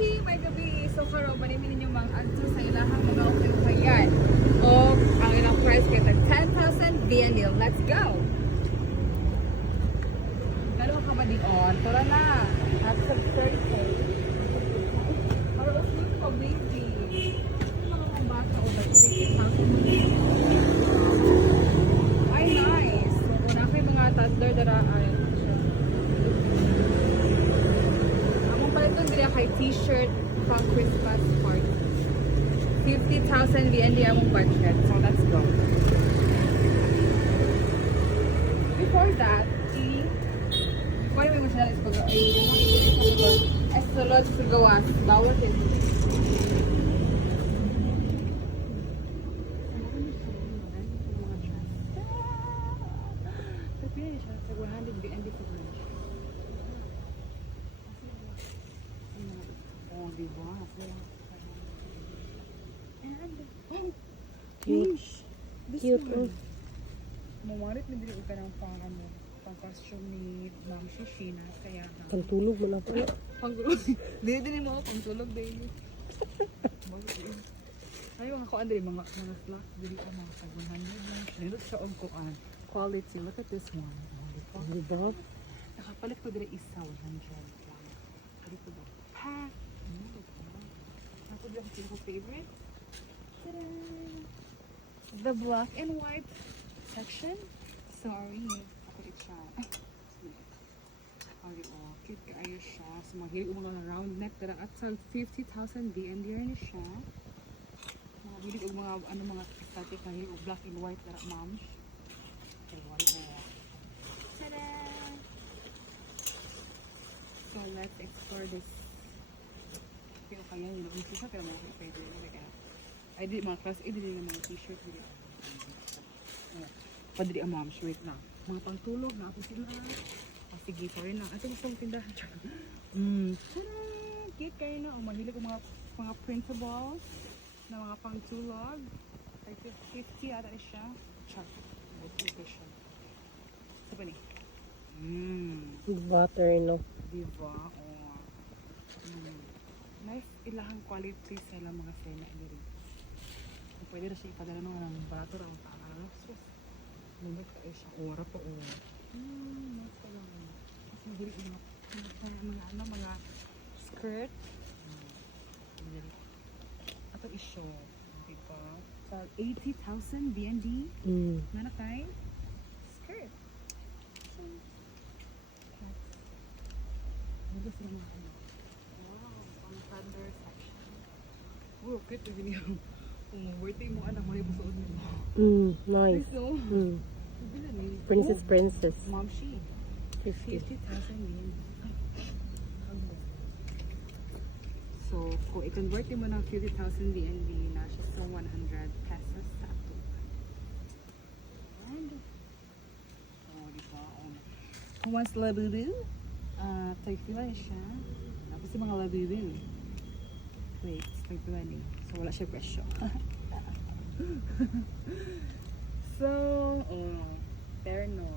Mamshi, may gabi. So karon manimin ninyo mga adto sa ilahang mga kayan. O ang ilang price kay 10,000 BND. Let's go. Dalo ka ba di on? Tura na. At sa 30K. Para usod ko baby. Mga bata o ba ay nice. So na kay mga toddler daraan. Ito nila kay t-shirt pang Christmas party. 50,000 VND among budget. So let's go. Before that, before may masyadong ispaga, ay sulod sa gawas. Bawal din. Tapi siya sa 100 VND sa branch. Oh, diba? And, oh, Cute. This Cute, one. Mawarit na dili ka ng pang costume ni Ma'am Shishina. Kaya ha. Pantulog mo na po. Pangulog. Dili mo ako pangtulog daily. Ay, mga kuan dili mga slack dili ka mga sagunan mo. Nindot siya og kuan. Quality. Look at this one. Diba? Nakapalit ko dili isa 100. Dito ba? Pack. Ako dyan ko favorite. Ta-da! The black and white section. Sorry. Ako rin siya. Sorry, oh. Cute kaayo siya. So, mahilig mga round neck. Tara at sa 50,000 BND rin siya. Mahilig og mga mga static na hilig og black and white. Tara, ma'am. Okay, oh. Ta-da! So, let's explore this. Pero kaya yun, nag-umpisa siya, pero mga pwede na kaya. Ay, di, mga class A, di na mga t-shirt, di. Padali ang moms, wait na. Mga pangtulog, na ako sila. Oh, sige, sorry na. Ito gusto kong tindahan. Tada! Cute kayo na. Oh, mahilig ko mga printables na mga pangtulog. Like 50 ata siya. Char. Ito siya. Ito pa ni. Butter, no? Diba? Oh. Nice ilahang quality sa ilang mga sena diri. Pwede na siya ipadala ng bato raw ta. So, nindot ka siya ora pa o. Nice pa lang. Kasi diri mga skirt. Ato isyo. Diba? Sa 80,000 BND. Na kay skirt. So, dito sila mga ano. Thunder section. Oh, cute na ganyan. Kung birthday mo, anak mo, yung suot mo. Nice. So, Princess. Mamshi. 50. 50,000 yen. So, kung i-convert mo ng 50,000 BNB na siya sa 100 pesos sa ato. And, oh, diba? Who wants labubu? Tagpila siya. Tapos yung mga labubu. Wait, tagpila ni. So, wala siya presyo. So, terno.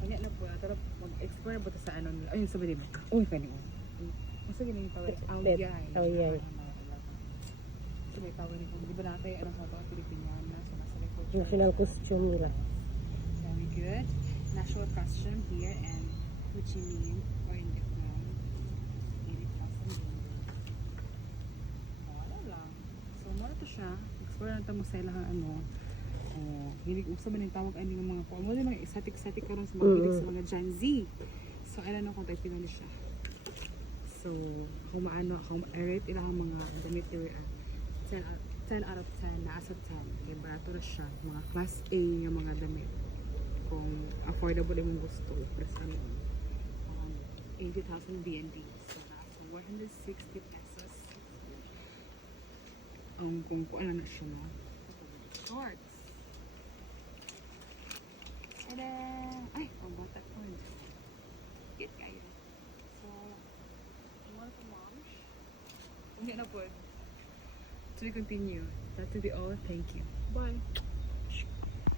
Kanya na po. Tara, mag-explore na po ito sa ano nila. Ayun, sabi diba? Uy, kanina. Masa ganyan yung power? Awyay. So, may power nito. Di ba natin, ano sa ito? Pilipiniana. So, nasa likod. National costume nila. Very good. National costume here and Ho Chi Minh or in Vietnam. 80,000 yen. Wala lang. So, muna to siya. Explore na ito mo sa ilang ano. Hilig usa ba ng tawag ani ng mga kuan mo mga exotic karon sa mga hilig sa mga Gen Z. So, alam na kung tayo pinali siya. So, humaano ako, i-rate ilang mga damit nila. 10 out of 10, naasa 10. Kaya barato na siya. Mga class A yung mga damit. Kung affordable yung gusto. Plus ano, 80,000 BND. So, nasa 160 pesos. Kung ano na siya, no? Shorts. Tada! Ay, pang-bata ko. Cute kayo. So, want to launch? Hindi na po. To continue. That to be all. Thank you. Bye.